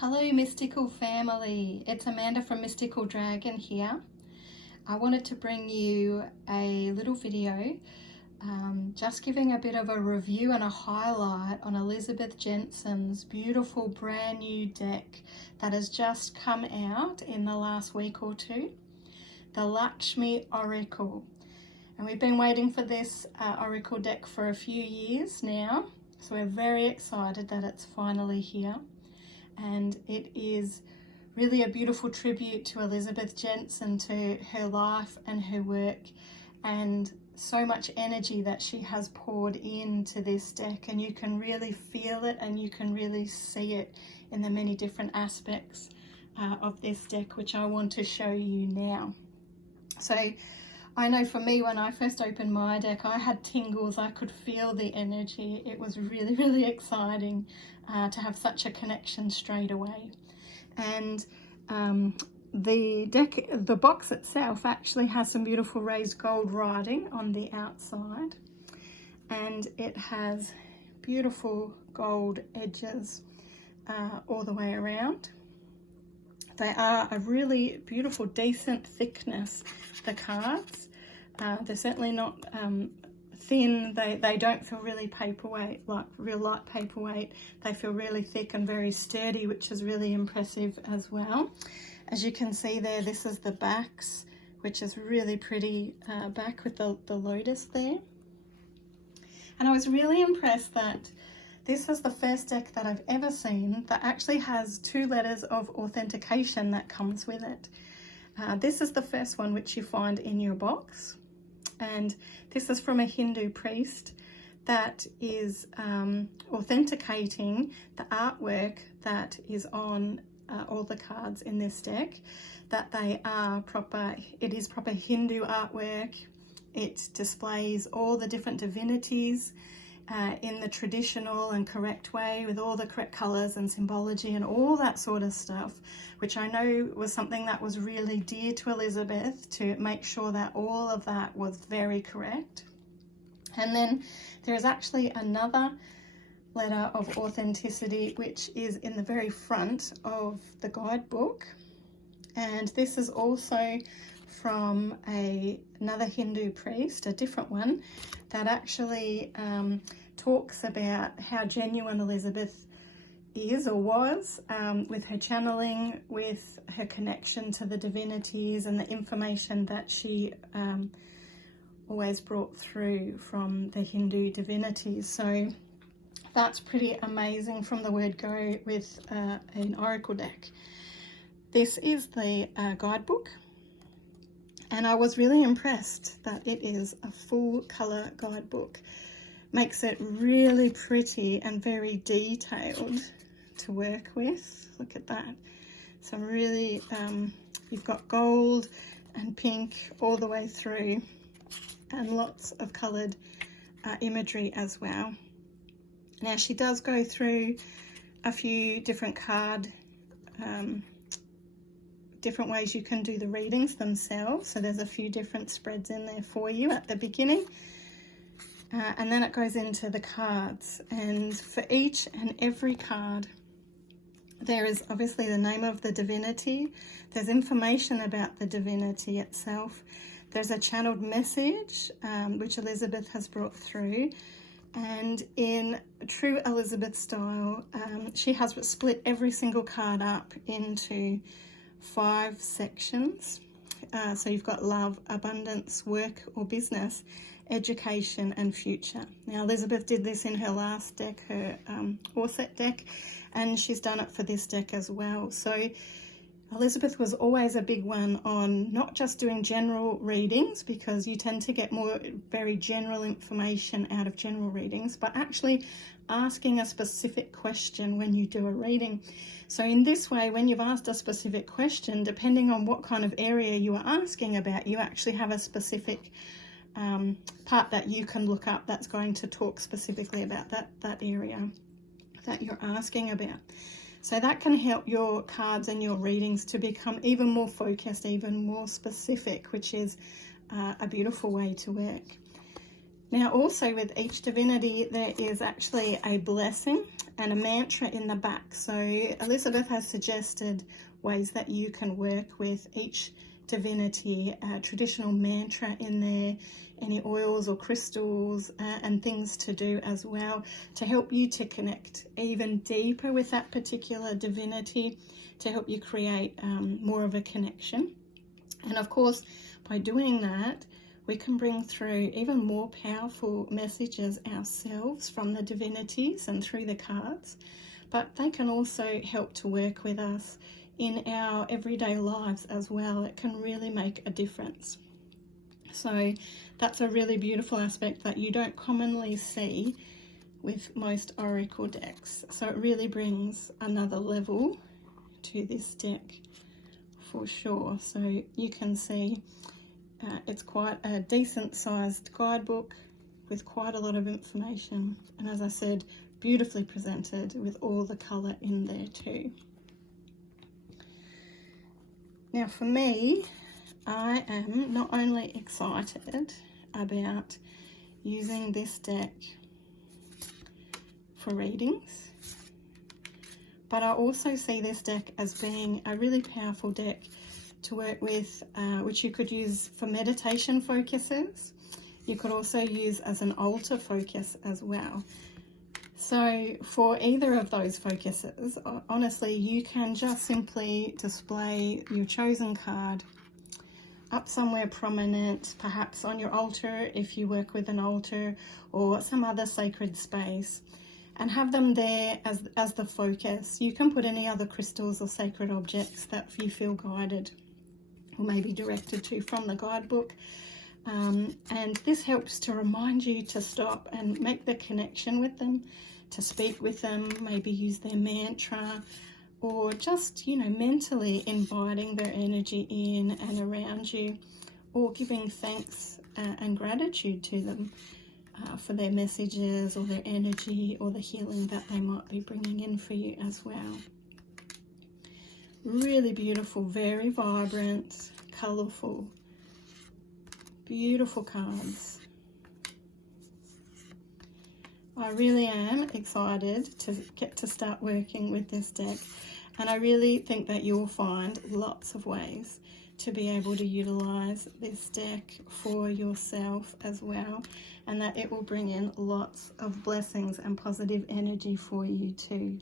Hello Mystical family, it's Amanda from Mystical Dragon here. I wanted to bring you a little video just giving a bit of a review and a highlight on Elisabeth Jensen's beautiful brand new deck that has just come out in the last week or two, the Lakshmi Oracle. And we've been waiting for this Oracle deck for a few years now, so we're very excited that it's finally here. And it is really a beautiful tribute to Elisabeth Jensen, to her life and her work, and so much energy that she has poured into this deck, and you can really feel it and you can really see it in the many different aspects of this deck, which I want to show you now. So I know for me, when I first opened my deck, I had tingles. I could feel the energy. It was really, really exciting to have such a connection straight away. And the box itself actually has some beautiful raised gold writing on the outside, and it has beautiful gold edges all the way around. They are a really beautiful, decent thickness, the cards. They're certainly not thin. They don't feel really paperweight, like real light paperweight. They feel really thick and very sturdy, which is really impressive as well. As you can see there, this is the backs, which is really pretty back with the lotus there. And I was really impressed that this is the first deck that I've ever seen that actually has 2 letters of authentication that comes with it. This is the first one which you find in your box, and this is from a Hindu priest that is authenticating the artwork that is on all the cards in this deck, that they are proper, it is proper Hindu artwork. It displays all the different divinities in the traditional and correct way, with all the correct colours and symbology and all that sort of stuff, which I know was something that was really dear to Elisabeth, to make sure that all of that was very correct. And then there is actually another letter of authenticity which is in the very front of the guidebook, and this is also from another Hindu priest, a different one, that actually talks about how genuine Elisabeth is or was with her channeling, with her connection to the divinities and the information that she always brought through from the Hindu divinities. So that's pretty amazing from the word go with an oracle deck. This is the guidebook, and I was really impressed that it is a full colour guidebook. Makes it really pretty and very detailed to work with. Look at that. Some really, you've got gold and pink all the way through, and lots of coloured imagery as well. Now she does go through a few different different ways you can do the readings themselves. So there's a few different spreads in there for you at the beginning. And then it goes into the cards, and for each and every card there is obviously the name of the divinity, there's information about the divinity itself, there's a channeled message which Elisabeth has brought through, and in true Elisabeth style she has split every single card up into 5 sections. So you've got love, abundance, work or business, education and future. Now Elisabeth did this in her last deck, her Orset deck, and she's done it for this deck as well. So Elisabeth was always a big one on not just doing general readings, because you tend to get more very general information out of general readings, but actually asking a specific question when you do a reading. So in this way, when you've asked a specific question, depending on what kind of area you are asking about, you actually have a specific part that you can look up that's going to talk specifically about that area that you're asking about. So that can help your cards and your readings to become even more focused, even more specific, which is a beautiful way to work. Now also with each divinity there is actually a blessing and a mantra in the back. So Elisabeth has suggested ways that you can work with each divinity, a traditional mantra in there, any oils or crystals and things to do as well to help you to connect even deeper with that particular divinity, to help you create more of a connection. And of course, by doing that, we can bring through even more powerful messages ourselves from the divinities and through the cards, but they can also help to work with us in our everyday lives as well. It can really make a difference. So that's a really beautiful aspect that you don't commonly see with most oracle decks. So it really brings another level to this deck for sure. So you can see it's quite a decent sized guidebook with quite a lot of information, and as I said, beautifully presented with all the colour in there too. Now for me, I am not only excited about using this deck for readings, but I also see this deck as being a really powerful deck to work with, which you could use for meditation focuses. You could also use as an altar focus as well. So for either of those focuses, honestly, you can just simply display your chosen card up somewhere prominent, perhaps on your altar if you work with an altar, or some other sacred space, and have them there as the focus. You can put any other crystals or sacred objects that you feel guided or maybe directed to from the guidebook. And this helps to remind you to stop and make the connection with them, to speak with them, maybe use their mantra, or just, mentally inviting their energy in and around you, or giving thanks and gratitude to them for their messages or their energy or the healing that they might be bringing in for you as well. Really beautiful, very vibrant, colourful, beautiful cards. I really am excited to get to start working with this deck, and I really think that you'll find lots of ways to be able to utilize this deck for yourself as well, and that it will bring in lots of blessings and positive energy for you too.